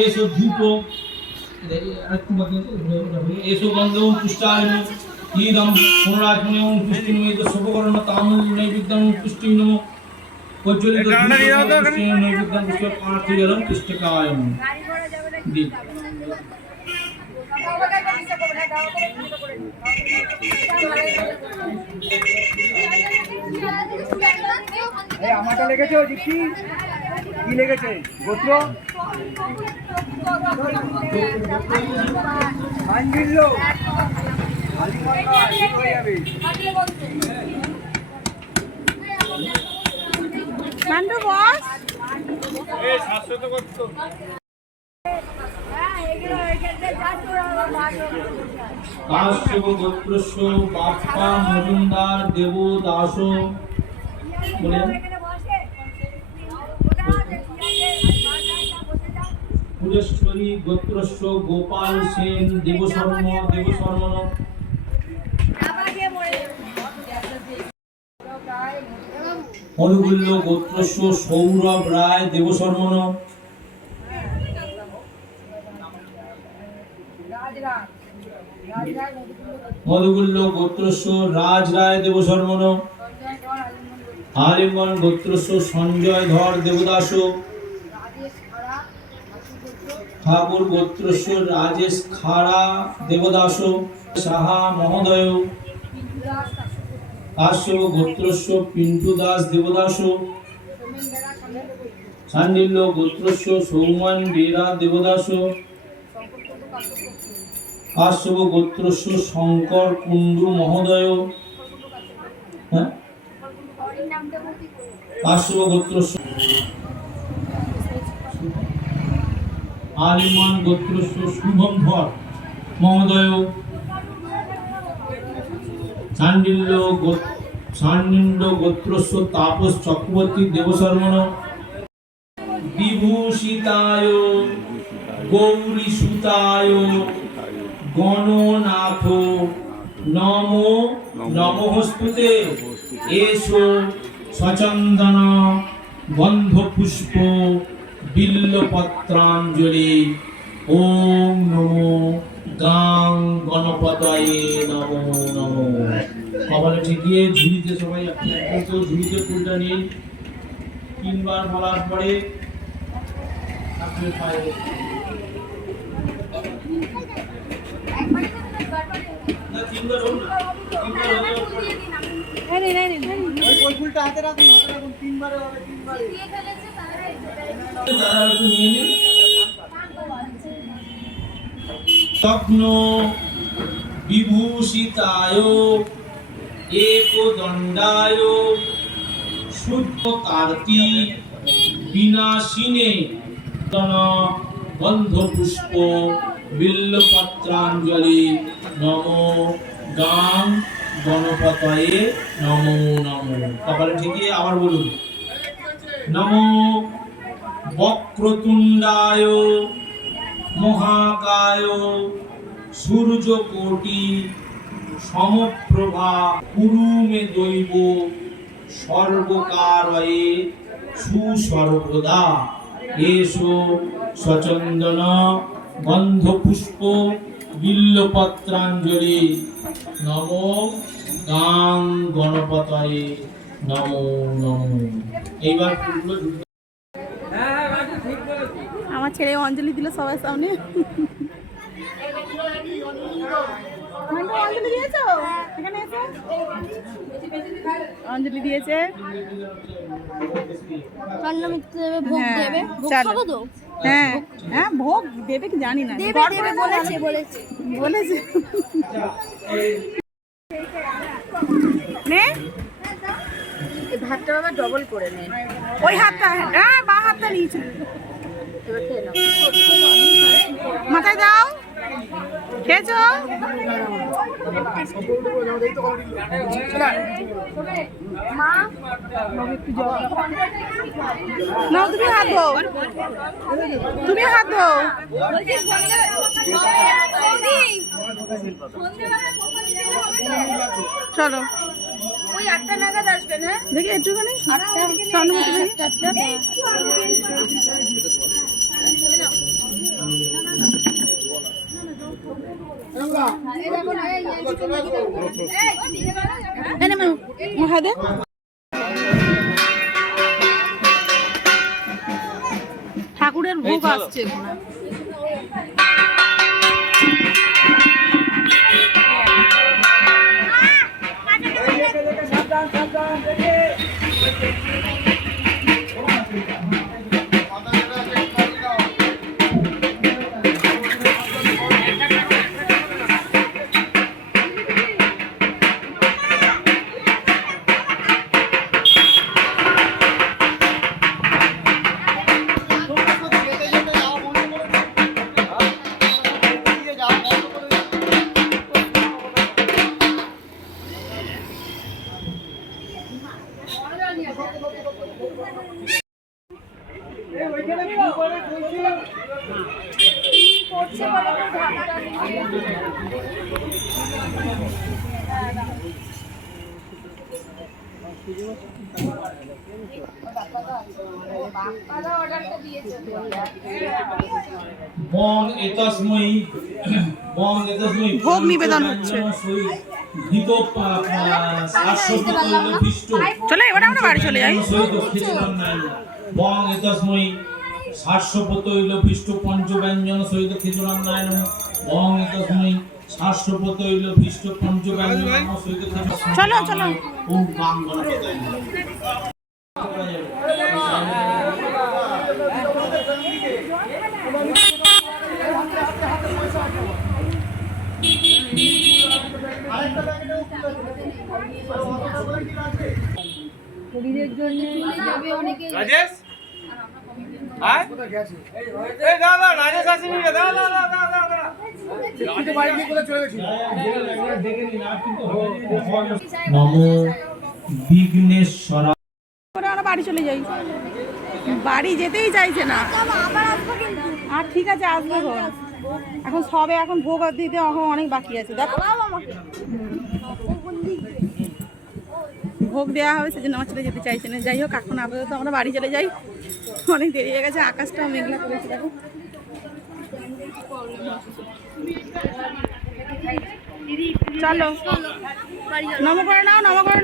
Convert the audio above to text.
এসো ধূপ এসো গন্ধম পুষ্টায় নমঃ ইদম পুনরাজমনেম পুষ্টিনম এত শুভকরণ তামুল নৈবেদ্যম পুষ্টিনম প্রজ্বলিত নৈবেদ্যম পুষ্টি পার্থজলম পুষ্টকায় নমঃ আমারটা লেগেছে দেখি কি লেগেছে গোত্র মানবিল্লো মান্ডু বস এই 700 তো করতো কাশ্যপ গোত্রস্য বাপ্পা মজুমদার দেব দাস বলেন পুরেশ্বরী গোত্রস্য গোপাল সেন দেবশর্ম অনুগুল্য গোত্রস্য সৌরভ রায় দেবশর্মণ মধুগুল্য গোত্রস্য রাজ রায় দেবশর্মণ আলিমন গোত্রস্য সঞ্জয় ধর দেবদাস ঠাকুর গোত্রস্য রাজেশ খাড়া দেবদাস সাহা মহোদয় কাশ্যপ গোত্রস্য পিন্টু দাস দেবদাস সান্ডিল্য গোত্রস্য সৌমান বেরা দেবদাস কাশ্যপ গোত্রস্য শঙ্কর কুণ্ডু মহোদয় কাশ্যপ গোত্রস্য আলিমান গোত্রস্য শুভম ধর মহোদয় সান্ডিল্য গোত্রস্য তাপস চক্রবর্তী দেবশর্মণ বিভূষিতায় গৌরী সুতায় গণনাথ নমো নমস্তুতে এসো সচন্দন গন্ধপুষ্প বিল্লপত্রাঞ্জলি ওম নমো গাং গণপতয়ে নমো নমো কপালে ঠেকিয়ে ঝুলিতে সবাই একটু ঝুলিতে ফুলটা নিন তিনবার বলার পরে আপনি পায়ে না তিনবার হোক না তিনবার হলে ওই ফুলটা হাতে রাখুন তিনবারে হবে তিনবারে দাদা একটু নিয়ে নিন স্বপ্ন বিভূষিতায় একদণ্ডায় শুদ্ধ কার্তিক বিনাশিনে গন্ধপুষ্প বিল্লপত্রাঞ্জলি নমো গাং গণপতয়ে নমো নমো কপালে ঠেকিয়ে আবার বলুন নমো বক্রতুণ্ডায় মহাকায় সূর্যকোটি সমপ্রভা কুরুমে দৈব সর্বকারয়ে সুসর্বদা এসো সচন্দন গন্ধপুষ্প বিল্লপত্রাঞ্জলি নমো গাং গণপতয়ে নমো নমো এইবার আমার ছেলে অঞ্জলি দিল সবার সামনে অঞ্জলি দিয়েছো এখানে এসো অঞ্জলি দিয়েছে হ্যাঁ হ্যাঁ ভোগ দেবে কি জানি না বলেছে নে হাতটা বাবা ডবল করে নে ওই হাতটা হ্যাঁ বা হাতটা নিয়েছে মাথায় দাও খেয়েছো? নাও তুমি হাত ধো, তুমি হাত ধো। চলো ওই 8টা নাগাদ আসবেন। হ্যাঁ দেখি একটুখানি ঠাকুরের ভোগ আসছে। ভোগ নিবেদন হচ্ছে। চলো এবার আমরা বাড়ি চলে যাই। শাশ্বতৈল ভীষ্ট পঞ্চব্যঞ্জন সহিত খেচুরান্নায়ন বং এতস্মৈ শাশ্বতৈল ভীষ্ট পঞ্চব্যঞ্জন সহিত চলো চলো ওম গাং গণপতায় শরীরের জন্য যাবে অনেকে। রাজেশ হ্যাঁ এই দাদা রাজেশ আসেনি রে দাদা দাদা দাদা আমি তো বাইক নিয়ে চলে গেছি। নমো বিঘ্নেশ্বর। আমরা বাড়ি চলে যাই। বাড়ি যেতেই চাইছে না। আর ঠিক আছে আসবো এখন সবে এখন ভোগ দিতে এখন অনেক বাকি আছে। দেখো ভোগ দেওয়া হবে সেজন্য আমার ছেলে যেতে চাইছে না। যাই হোক এখন আপাতত আমরা বাড়ি চলে যাই, অনেক দেরি হয়ে গেছে, আকাশটা মেঘলা করেছে। দেখো চলো নম করে নাও, নম করে